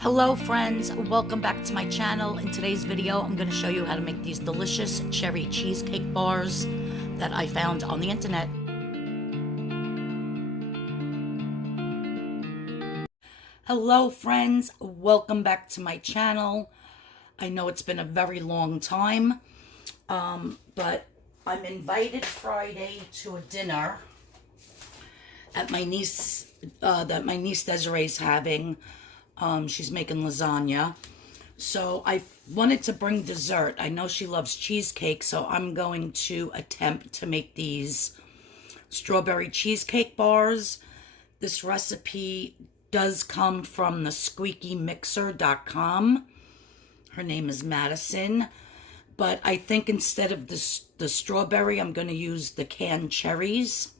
Hello friends, welcome back to my channel. In today's video, I'm going to show you how to make these delicious cherry cheesecake bars that I found on the internet. Hello friends, welcome back to my channel. I know it's been a very long time, but I'm invited Friday to a dinner at my niece, that my niece Desiree's having. She's making lasagna. So I wanted to bring dessert. I know she loves cheesecake, so I'm going to attempt to make these strawberry cheesecake bars. This recipe does come from the squeakymixer.com. Her name is Maddison. But I think instead of the strawberry, I'm going to use the canned cherries.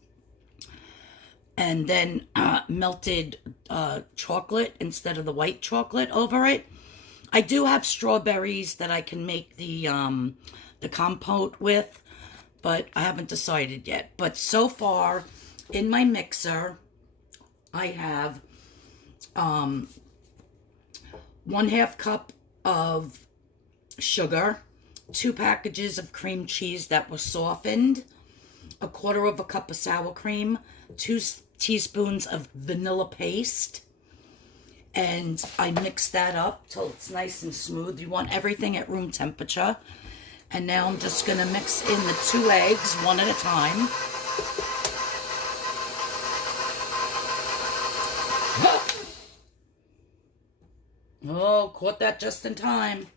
And then melted chocolate instead of the white chocolate over it. I do have strawberries that I can make the compote with, but I haven't decided yet. But so far, in my mixer, I have 1/2 cup of sugar, 2 packages of cream cheese that was softened, 1/4 cup of sour cream, 2 teaspoons of vanilla paste, and I mix that up till it's nice and smooth. You want everything at room temperature. And now I'm just going to mix in the 2 eggs one at a time. Oh, caught that just in time.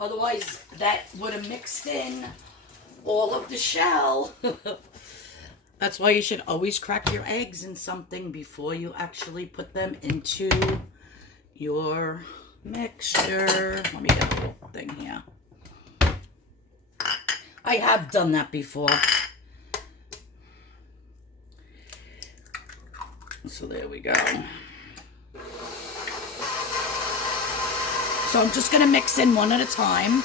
Otherwise, that would have mixed in all of the shell. That's why you should always crack your eggs in something before you actually put them into your mixture. Let me get a little thing here. I have done that before. So there we go. So I'm just going to mix in one at a time.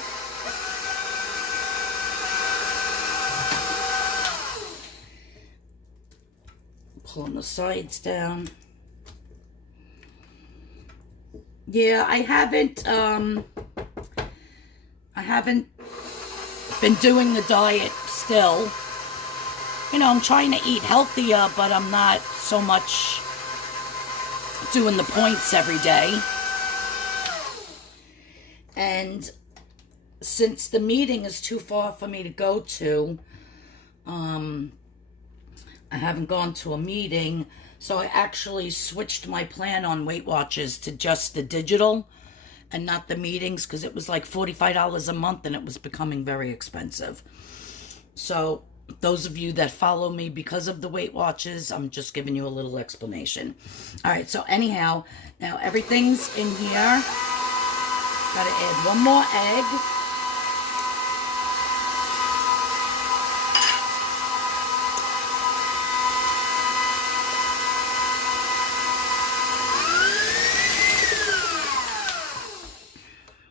Pulling the sides down. Yeah, I haven't been doing the diet still. You know, I'm trying to eat healthier, but I'm not so much doing the points every day. And since the meeting is too far for me to go to, I haven't gone to a meeting, so I actually switched my plan on Weight Watchers to just the digital and not the meetings, because it was like $45 a month and it was becoming very expensive. So those of you that follow me because of the Weight Watchers, I'm just giving you a little explanation. All right, so anyhow, now everything's in here. Gotta add 1 more egg.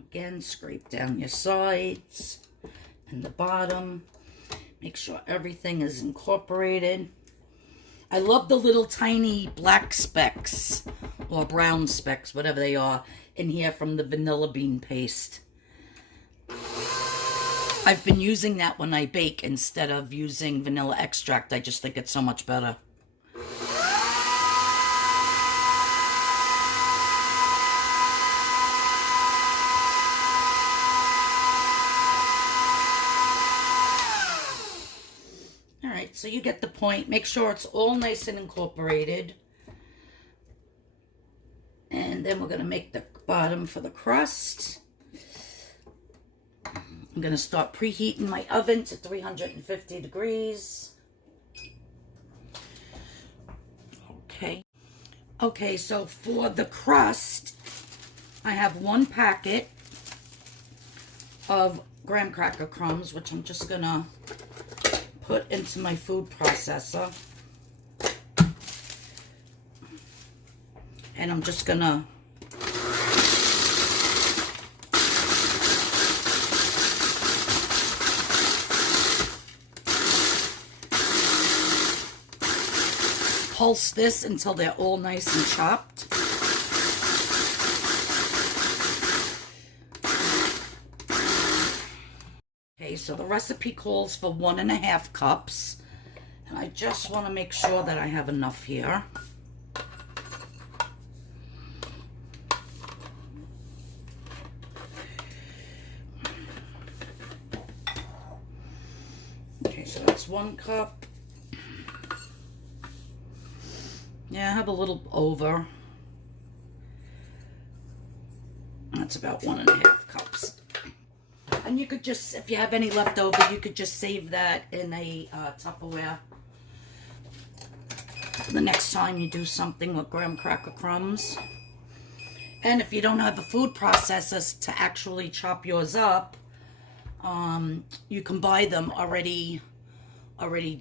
Again, scrape down your sides and the bottom. Make sure everything is incorporated. I love the little tiny black specks or brown specks, whatever they are, in here from the vanilla bean paste. I've been using that when I bake instead of using vanilla extract. I just think it's so much better. So you get the point. Make sure it's all nice and incorporated. And then we're going to make the bottom for the crust. I'm going to start preheating my oven to 350 degrees. Okay. Okay, so for the crust, I have 1 packet of graham cracker crumbs, which I'm just going to put into my food processor. And I'm just gonna pulse this until they're all nice and chopped. Okay, so the recipe calls for 1.5 cups. And I just want to make sure that I have enough here. Okay, so that's 1 cup. Yeah, I have a little over. That's about 1.5 cups. And you could just, if you have any left over, you could just save that in a Tupperware. The next time you do something with graham cracker crumbs. And if you don't have a food processor to actually chop yours up, you can buy them already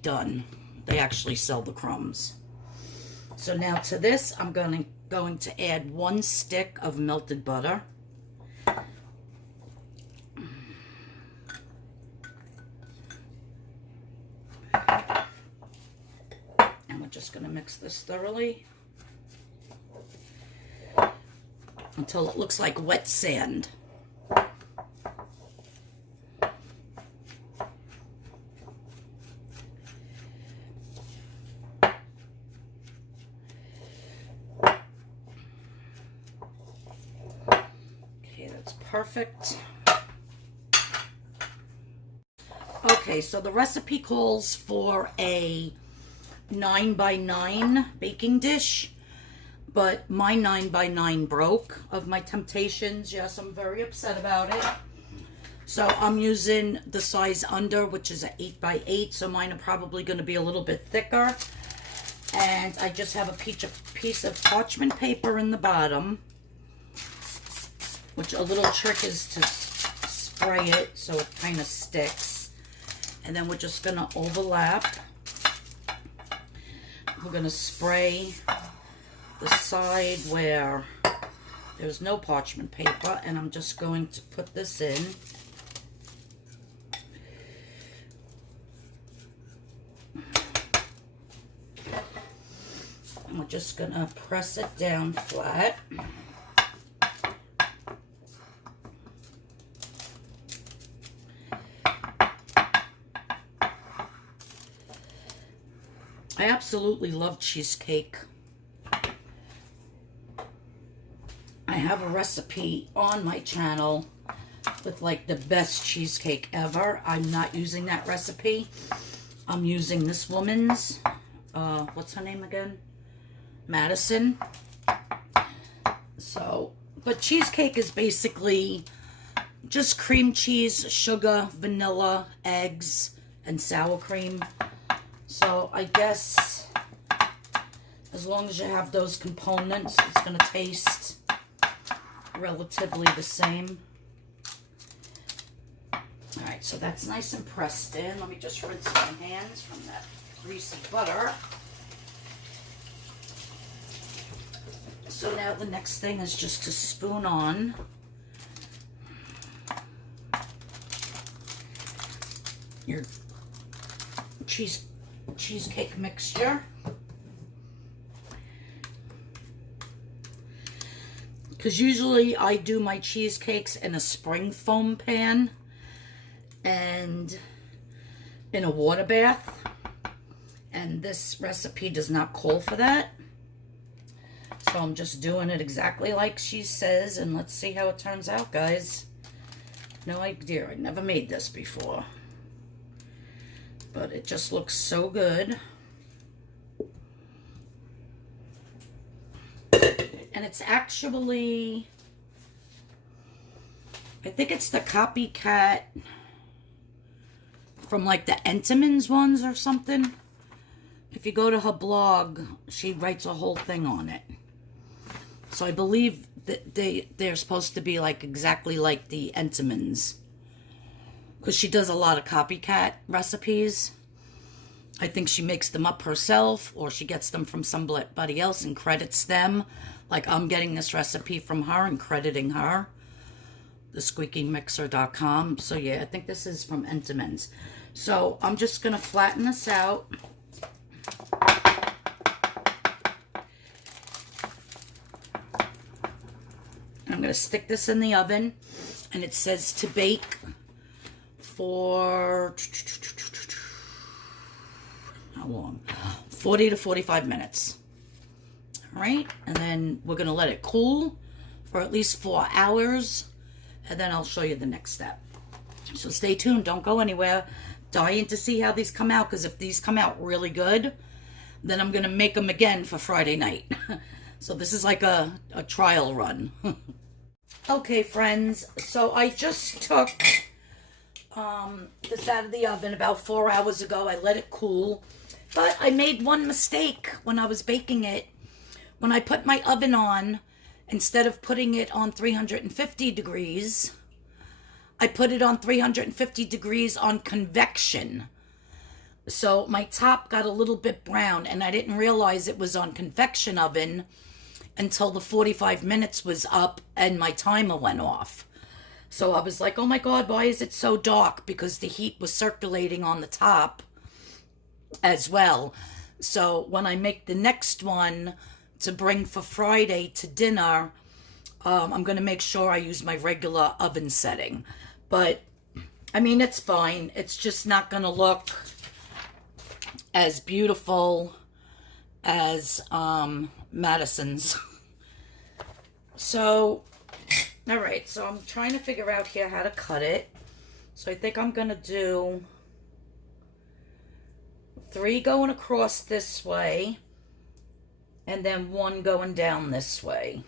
done. They actually sell the crumbs. So now to this, I'm going to add 1 stick of melted butter. And we're just going to mix this thoroughly until it looks like wet sand. Perfect. Okay, so the recipe calls for a 9x9 baking dish, but my 9x9 broke of my Temptations. Yes, I'm very upset about it. So I'm using the size under, which is an 8x8, so mine are probably going to be a little bit thicker. And I just have a piece of parchment paper in the bottom, which a little trick is to spray it so it kind of sticks. And then we're just going to overlap. We're going to spray the side where there's no parchment paper, and I'm just going to put this in. And we're just going to press it down flat. I absolutely love cheesecake. I have a recipe on my channel with like the best cheesecake ever. I'm not using that recipe. I'm using this woman's, what's her name again? Maddison. So, but cheesecake is basically just cream cheese, sugar, vanilla, eggs, and sour cream. So I guess as long as you have those components, it's going to taste relatively the same. Alright, so that's nice and pressed in. Let me just rinse my hands from that greasy butter. So now the next thing is just to spoon on your cheesecake mixture. Because usually I do my cheesecakes in a spring foam pan and in a water bath, and this recipe does not call for that. So I'm just doing it exactly like she says, and let's see how it turns out, guys. No idea, I never made this before, but it just looks so good. And it's actually, I think it's the copycat from like the Entenmann's ones or something. If you go to her blog, she writes a whole thing on it. So I believe that they're supposed to be like exactly like the Entenmann's, because she does a lot of copycat recipes. I think she makes them up herself, or she gets them from somebody else and credits them. Like I'm getting this recipe from her and crediting her, thesqueakingmixer.com. So yeah, I think this is from Entenmann's. So I'm just going to flatten this out. I'm going to stick this in the oven, and it says to bake for, how long? 40 to 45 minutes. All right, and then we're gonna let it cool for at least 4 hours, and then I'll show you the next step. So stay tuned, don't go anywhere. Dying to see how these come out, because if these come out really good, then I'm gonna make them again for Friday night. So this is like a trial run. Okay, friends, so I just took this out of the oven about 4 hours ago. I let it cool, but I made one mistake when I was baking it. When I put my oven on, instead of putting it on 350 degrees, I put it on 350 degrees on convection. So my top got a little bit brown, and I didn't realize it was on convection oven until the 45 minutes was up and my timer went off. So I was like, oh my God, why is it so dark? Because the heat was circulating on the top as well. So when I make the next one to bring for Friday to dinner, I'm going to make sure I use my regular oven setting. But, I mean, it's fine. It's just not going to look as beautiful as Madison's. So, all right. So I'm trying to figure out here how to cut it. So I think I'm going to do 3 going across this way, and then 1 going down this way.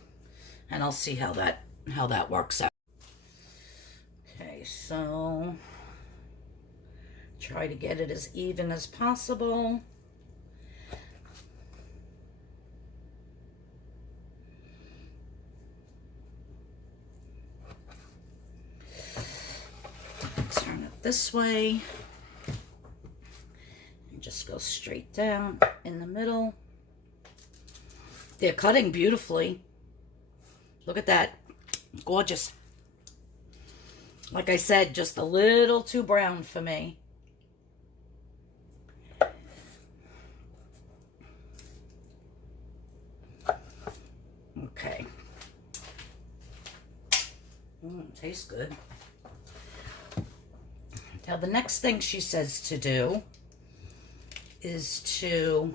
And I'll see how that works out. Okay, so try to get it as even as possible. Turn it this way. And just go straight down in the middle. They're cutting beautifully. Look at that. Gorgeous. Like I said, just a little too brown for me. Okay. Tastes good. Now the next thing she says to do is to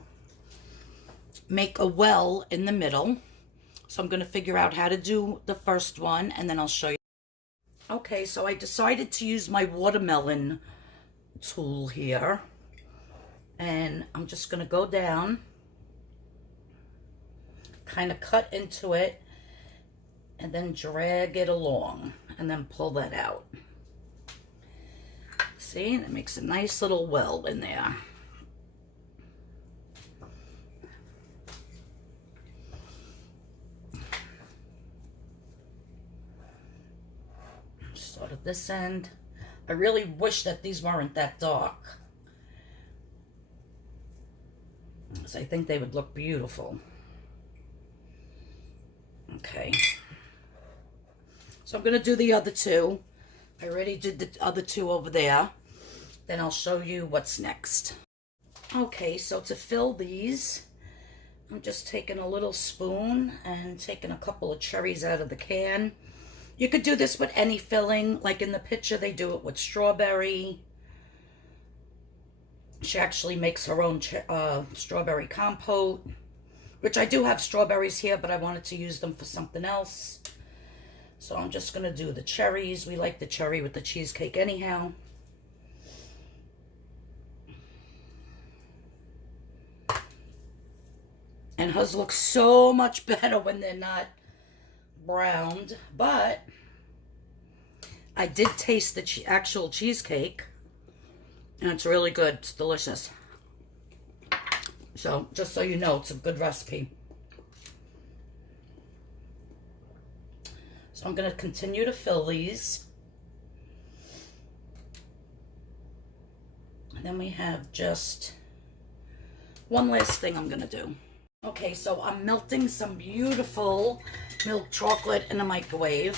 make a well in the middle. So I'm going to figure out how to do the first one, and then I'll show you. Okay, so I decided to use my watermelon tool here. And I'm just going to go down, kind of cut into it, and then drag it along, and then pull that out. See, and it makes a nice little well in there. Start at this end. I really wish that these weren't that dark, because I think they would look beautiful. Okay. So I'm going to do the other 2. I already did the other 2 over there. Then I'll show you what's next. Okay, so to fill these, I'm just taking a little spoon and taking a couple of cherries out of the can. You could do this with any filling. Like in the picture, they do it with strawberry. She actually makes her own strawberry compote, which I do have strawberries here, but I wanted to use them for something else. So I'm just going to do the cherries. We like the cherry with the cheesecake anyhow. And hers look so much better when they're not browned. But I did taste the actual cheesecake, and it's really good. It's delicious. So just so you know, it's a good recipe. So I'm going to continue to fill these. And then we have just one last thing I'm going to do. Okay, so I'm melting some beautiful milk chocolate in the microwave.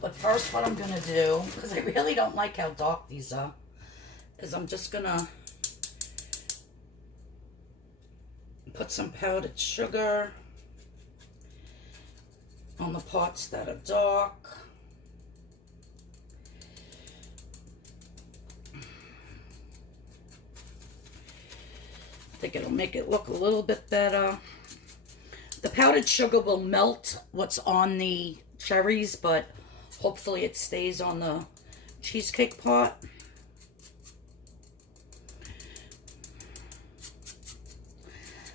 But first what I'm going to do, because I really don't like how dark these are, is I'm just going to put some powdered sugar on the parts that are dark. think it'll make it look a little bit better. The powdered sugar will melt what's on the cherries, but hopefully it stays on the cheesecake pot.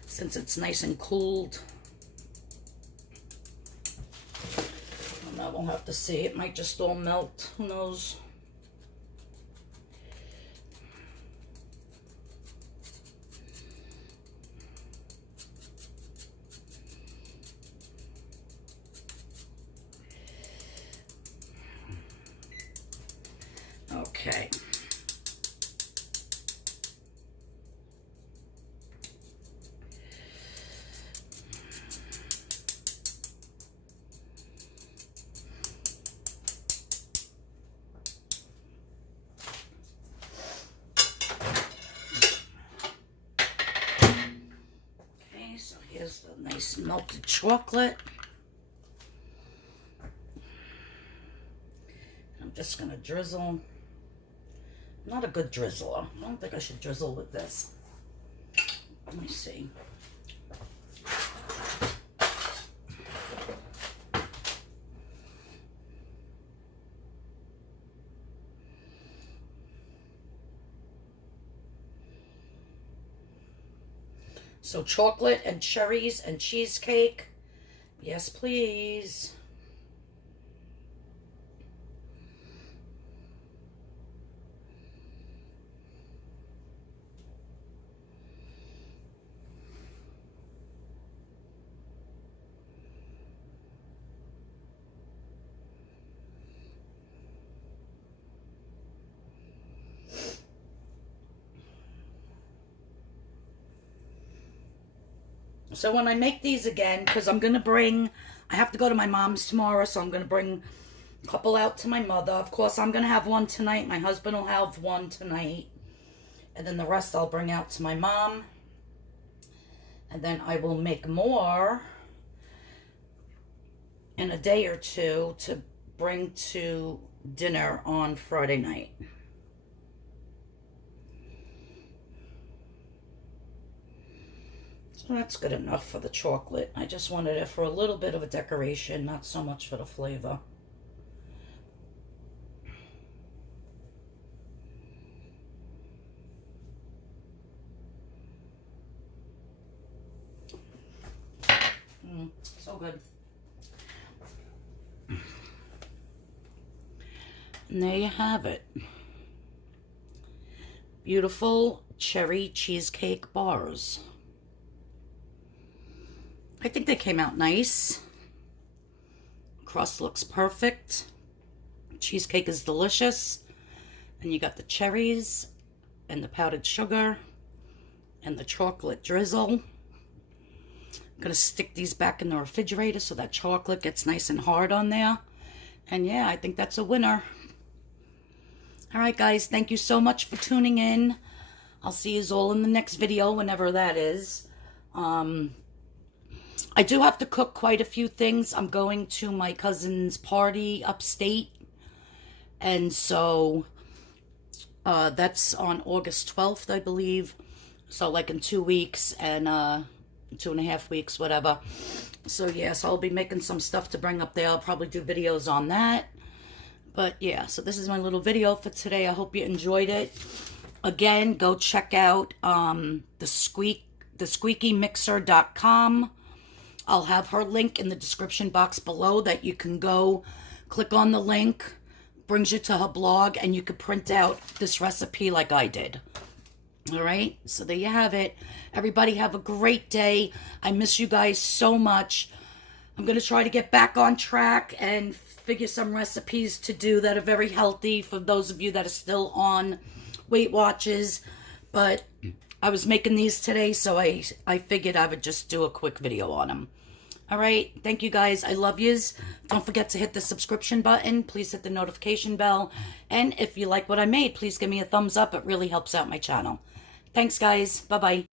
Since it's nice and cooled. And I will have to see. It might just all melt. Who knows? Okay. So here's the nice melted chocolate. I'm just going to drizzle. I'm not a good drizzler. I don't think I should drizzle with this. Let me see. So chocolate and cherries and cheesecake. Yes, please. So when I make these again, because I'm going to bring, I have to go to my mom's tomorrow, so I'm going to bring a couple out to my mother. Of course, I'm going to have one tonight. My husband will have one tonight. And then the rest I'll bring out to my mom. And then I will make more in a day or two to bring to dinner on Friday night. That's good enough for the chocolate. I just wanted it for a little bit of a decoration, not so much for the flavor. So good. And there you have it. Beautiful cherry cheesecake bars. I think they came out nice. Crust looks perfect. Cheesecake is delicious. And you got the cherries and the powdered sugar and the chocolate drizzle. I'm going to stick these back in the refrigerator so that chocolate gets nice and hard on there. And yeah, I think that's a winner. Alright guys, thank you so much for tuning in. I'll see you all in the next video, whenever that is. I do have to cook quite a few things. I'm going to my cousin's party upstate. And so that's on August 12th, I believe. So like in 2 weeks and 2.5 weeks, whatever. So yes, I'll be making some stuff to bring up there. I'll probably do videos on that. But yeah, so this is my little video for today. I hope you enjoyed it. Again, go check out thesqueakymixer.com. I'll have her link in the description box below that you can go click on the link, brings you to her blog, and you could print out this recipe like I did. All right, so there you have it. Everybody have a great day. I miss you guys so much. I'm going to try to get back on track and figure some recipes to do that are very healthy for those of you that are still on Weight Watchers. But I was making these today, so I figured I would just do a quick video on them. All right, thank you guys. I love yous. Don't forget to hit the subscription button. Please hit the notification bell. And if you like what I made, please give me a thumbs up. It really helps out my channel. Thanks, guys. Bye-bye.